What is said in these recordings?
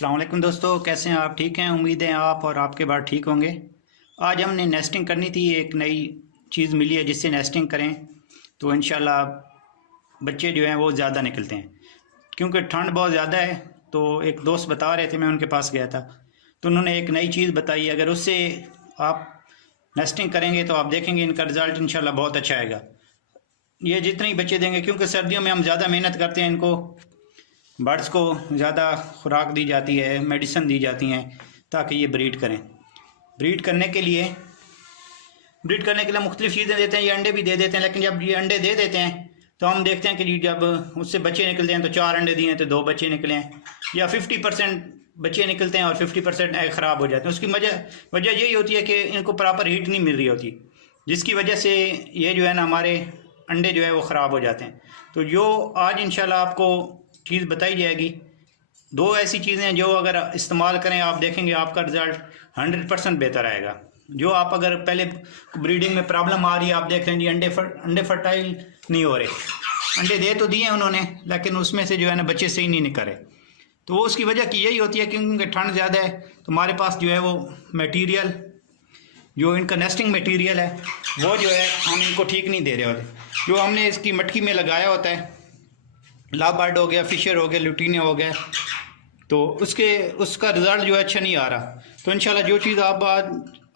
अस्सलाम वालेकुम दोस्तों, कैसे हैं आप? ठीक हैं? उम्मीद है आप और आपके बाद ठीक होंगे। आज हमने नेस्टिंग करनी थी। एक नई चीज़ मिली है जिससे नेस्टिंग करें तो इंशाल्लाह बच्चे जो हैं वो ज़्यादा निकलते हैं। क्योंकि ठंड बहुत ज़्यादा है तो एक दोस्त बता रहे थे, मैं उनके पास गया था तो उन्होंने एक नई चीज़ बताई। अगर उससे आप नेस्टिंग करेंगे तो आप देखेंगे इनका रिज़ल्ट इंशाल्लाह बहुत अच्छा आएगा। ये जितने ही बच्चे देंगे, क्योंकि सर्दियों में हम ज़्यादा मेहनत करते हैं, इनको बर्ड्स को ज़्यादा खुराक दी जाती है, मेडिसिन दी जाती हैं ताकि ये ब्रीड करें। ब्रीड करने के लिए मुख्तलिफ़ चीज़ें देते हैं, ये अंडे भी दे देते हैं। लेकिन जब ये अंडे दे देते हैं तो हम देखते हैं कि जब उससे बच्चे निकलते हैं तो 4 अंडे दिए हैं तो 2 बच्चे निकले हैं, या 50% बच्चे निकलते हैं और 50% एग ख़राब हो जाते हैं। उसकी वजह यही होती है कि इनको प्रॉपर हीट नहीं मिल रही होती, जिसकी वजह से ये जो है ना हमारे अंडे जो है वो ख़राब हो जाते हैं। तो जो आज इंशाल्लाह आपको चीज़ बताई जाएगी, 2 ऐसी चीज़ें हैं जो अगर इस्तेमाल करें आप देखेंगे आपका रिज़ल्ट 100% बेहतर आएगा। जो आप अगर पहले ब्रीडिंग में प्रॉब्लम आ रही है, आप देख रहे हैं जी अंडे फर्टाइल नहीं हो रहे, अंडे दे तो दिए उन्होंने लेकिन उसमें से जो है ना बच्चे सही नहीं निकल रहे। तो वो उसकी वजह की यही होती है क्योंकि ठंड ज़्यादा है तो हमारे पास जो है वो मटीरियल, जो इनका नेस्टिंग मटीरियल है वो जो है हम इनको ठीक नहीं दे रहे होते। जो हमने इसकी मटकी में लगाया होता है, लव बर्ड हो गया, फिशर हो गया, लुटीनिया हो गया, तो उसका रिज़ल्ट जो है अच्छा नहीं आ रहा। तो इंशाल्लाह जो चीज़ आप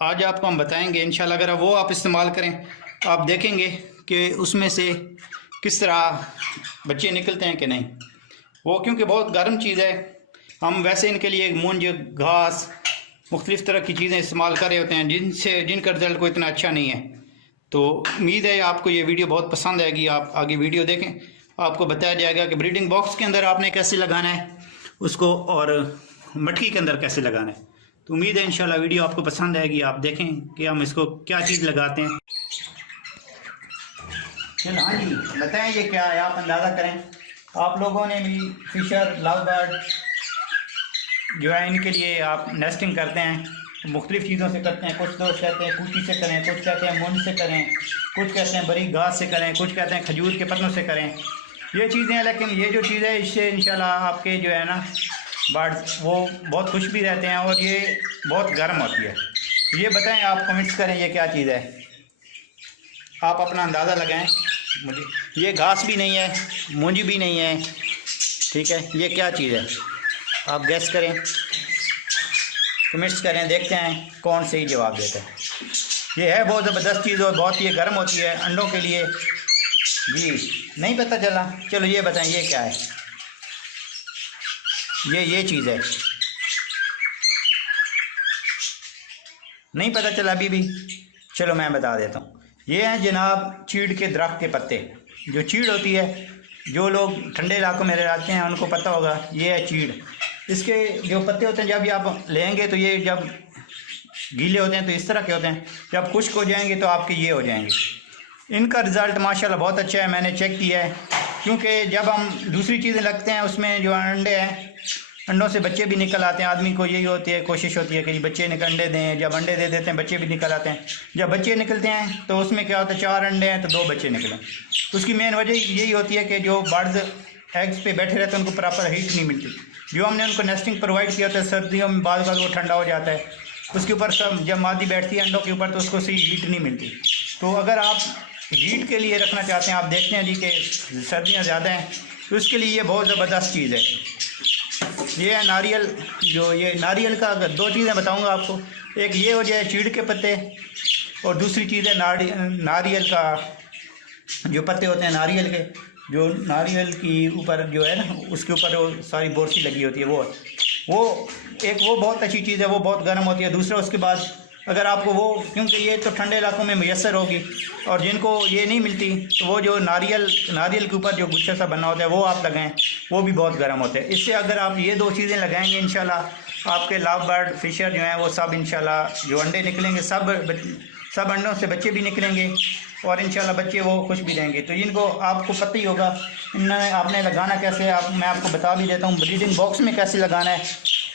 आज आपको हम बताएंगे, इंशाल्लाह अगर वो आप इस्तेमाल करें आप देखेंगे कि उसमें से किस तरह बच्चे निकलते हैं कि नहीं। वो क्योंकि बहुत गर्म चीज़ है, हम वैसे इनके लिए मूंज, घास, मुख्तलिफ़ तरह की चीज़ें इस्तेमाल कर रहे होते हैं जिनका रिज़ल्ट कोई इतना अच्छा नहीं है। तो उम्मीद है आपको ये वीडियो बहुत पसंद आएगी। आप आगे वीडियो देखें, आपको बताया जाएगा कि ब्रीडिंग बॉक्स के अंदर आपने कैसे लगाना है उसको और मटकी के अंदर कैसे लगाना है। तो उम्मीद है इंशाल्लाह वीडियो आपको पसंद आएगी। आप देखें कि हम इसको क्या चीज़ लगाते हैं। चलो हाँ जी, बताएं ये क्या है, आप अंदाज़ा करें। आप लोगों ने भी फिशर, लव बर्ड जो है इनके लिए आप नेस्टिंग करते हैं तो मुख्तलिफ़ चीज़ों से करते हैं। कुछ दोस्त कहते हैं कूटी से करें, कुछ कहते हैं मूंज से करें, कुछ कहते हैं बरीक घास से करें, कुछ कहते हैं खजूर के पत्तों से करें। ये चीज़ें हैं, लेकिन ये जो चीज़ है इससे इंशाल्लाह आपके जो है ना बर्ड्स वो बहुत खुश भी रहते हैं और ये बहुत गर्म होती है। ये बताएं, आप कमेंट्स करें ये क्या चीज़ है, आप अपना अंदाज़ा लगाएं। मुझे ये घास भी नहीं है, मूंज भी नहीं है, ठीक है, ये क्या चीज़ है आप गैस करें, कमेंट्स करें, देखते हैं कौन सही जवाब देता है। ये है बहुत ज़बरदस्त चीज़ और बहुत ये गर्म होती है अंडों के लिए। जी नहीं पता चला, चलो ये बताएं ये क्या है। ये चीज़ है, नहीं पता चला अभी भी। चलो मैं बता देता हूँ। ये हैं जनाब चीड़ के दरख्त के पत्ते। जो चीड़ होती है, जो लोग ठंडे इलाकों में रहते हैं उनको पता होगा, ये है चीड़। इसके जो पत्ते होते हैं जब ये आप लेंगे तो ये जब गीले होते हैं तो इस तरह के होते हैं, जब खुश्क हो जाएंगे तो आपके ये हो जाएंगे। इनका रिज़ल्ट माशाल्लाह बहुत अच्छा है, मैंने चेक किया है। क्योंकि जब हम दूसरी चीज़ें लगते हैं उसमें जो अंडे हैं, अंडों से बच्चे भी निकल आते हैं। आदमी को यही होती है, कोशिश होती है कि बच्चे अंडे दें। जब अंडे दे देते हैं बच्चे भी निकल आते हैं। जब बच्चे निकलते हैं तो उसमें क्या होता है, 4 अंडे हैं तो 2 बच्चे निकले। उसकी मेन वजह यही होती है कि जो बर्ड्स एग्स पे बैठे रहते हैं उनको प्रॉपर हीट नहीं मिलती। जो हमने उनको नेस्टिंग प्रोवाइड किया होता है सर्दियों में, बाद वो ठंडा हो जाता है, उसके ऊपर सब जब मादी बैठती है अंडों के ऊपर तो उसको सही हीट नहीं मिलती। तो अगर आप हीट के लिए रखना चाहते हैं, आप देखते हैं जी कि सर्दियाँ ज़्यादा हैं, तो उसके लिए ये बहुत ज़बरदस्त चीज़ है। ये है नारियल। जो ये नारियल का, अगर 2 चीज़ें बताऊंगा आपको, एक ये हो जाए चीड़ के पत्ते और दूसरी चीज़ है नारियल का जो पत्ते होते हैं, नारियल के, जो नारियल की ऊपर जो है ना उसके ऊपर वो सारी बोरसी लगी होती है, वो एक वो बहुत अच्छी चीज़ है, वो बहुत गर्म होती है। दूसरा उसके बाद अगर आपको वो, क्योंकि ये तो ठंडे इलाकों में मैसर होगी और जिनको ये नहीं मिलती तो वो जो नारियल के ऊपर जो गुच्छा सा बना होता है वो आप लगाएं, वो भी बहुत गर्म होते हैं। इससे अगर आप ये 2 चीज़ें लगाएंगे इंशाल्लाह आपके लव बर्ड फिशर जो हैं वो सब इंशाल्लाह जो अंडे निकलेंगे सब अंडों से बच्चे भी निकलेंगे और इंशाल्लाह बच्चे वो खुश भी रहेंगे। तो इनको आपको पता ही होगा आपने लगाना कैसे है, मैं आपको बता भी देता हूँ। ब्रीडिंग बॉक्स में कैसे लगाना है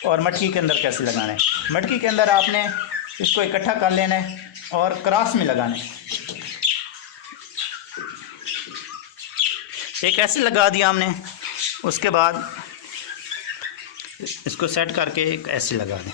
और मटकी के अंदर कैसे लगाना है। मटकी के अंदर आपने इसको इकट्ठा कर लेना है और क्रॉस में लगाना है। एक ऐसे लगा दिया हमने, उसके बाद इसको सेट करके एक ऐसे लगा दें।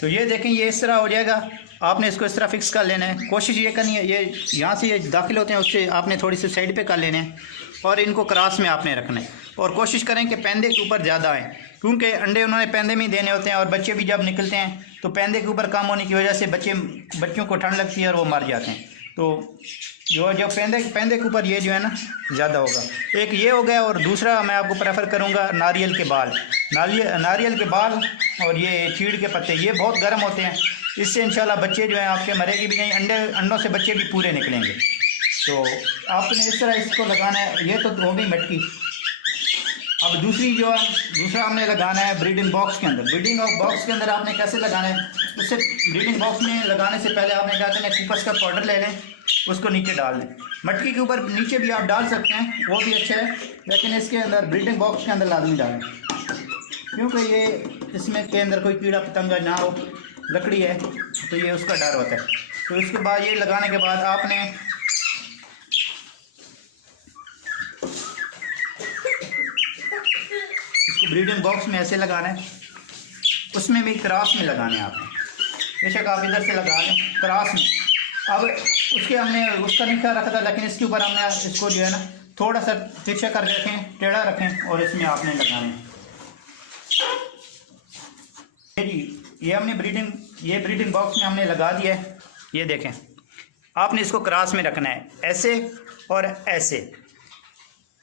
तो ये देखें, ये इस तरह हो जाएगा। आपने इसको इस तरह फिक्स कर लेना है। कोशिश ये करनी है, ये यहाँ से ये दाखिल होते हैं उससे आपने थोड़ी सी साइड पे कर लेने हैं और इनको क्रॉस में आपने रखना है। और कोशिश करें कि पैंदे के ऊपर ज़्यादा आए, क्योंकि अंडे उन्होंने पैंदे में ही देने होते हैं और बच्चे भी जब निकलते हैं तो पैंदे के ऊपर कम होने की वजह से बच्चों को ठंड लगती है और वो मर जाते हैं। तो जो पैंदे के ऊपर ये जो है ना ज़्यादा होगा। एक ये हो गया, और दूसरा मैं आपको प्रेफर करूँगा नारियल के बाल। नारियल के बाल और ये चीड़ के पत्ते, ये बहुत गर्म होते हैं। इससे इंशाल्लाह बच्चे जो हैं आपके मरेगी भी नहीं, अंडों से बच्चे भी पूरे निकलेंगे। तो आपने इस तरह इसको लगाना है। ये तो हो गई मटकी। अब दूसरा हमने लगाना है ब्रीडिंग बॉक्स के अंदर। ब्रीडिंग बॉक्स के अंदर आपने कैसे लगाना है, उससे ब्रीडिंग बॉक्स में लगाने से पहले आपने क्या करना है, कूपस का पाउडर ले लें, उसको नीचे डाल दें। मटकी के ऊपर नीचे भी आप डाल सकते हैं, वो भी अच्छा है, लेकिन इसके अंदर ब्रीडिंग बॉक्स के अंदर लाजमी डालें, क्योंकि ये इसमें के अंदर कोई कीड़ा पतंगा ना हो, लकड़ी है तो ये उसका डर होता है। तो इसके बाद ये लगाने के बाद आपने इसको ब्रीडिंग बॉक्स में ऐसे लगाना है, उसमें भी क्रॉस में लगाने हैं आपने। बेशक आप इधर से लगा लें क्रॉस में। अब हमने उसका नहीं ख्याल रखा था, लेकिन इसके ऊपर हमने इसको जो है ना थोड़ा सा तिरछा करके रखें, टेढ़ा रखें और इसमें आपने लगाने हैं। ये हमने ब्रीडिंग बॉक्स में हमने लगा दिया है। ये देखें, आपने इसको क्रॉस में रखना है, ऐसे और ऐसे।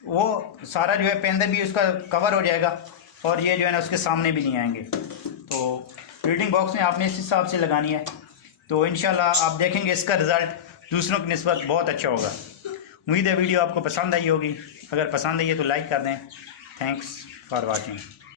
वो सारा जो है पेंदे भी उसका कवर हो जाएगा और ये जो है ना उसके सामने भी नहीं आएंगे। तो ब्रीडिंग बॉक्स में आपने इस हिसाब से लगानी है। तो इंशाल्लाह आप देखेंगे इसका रिज़ल्ट दूसरों की निस्बत बहुत अच्छा होगा। उम्मीद है वीडियो आपको पसंद आई होगी। अगर पसंद आई है तो लाइक कर दें। Thanks for watching.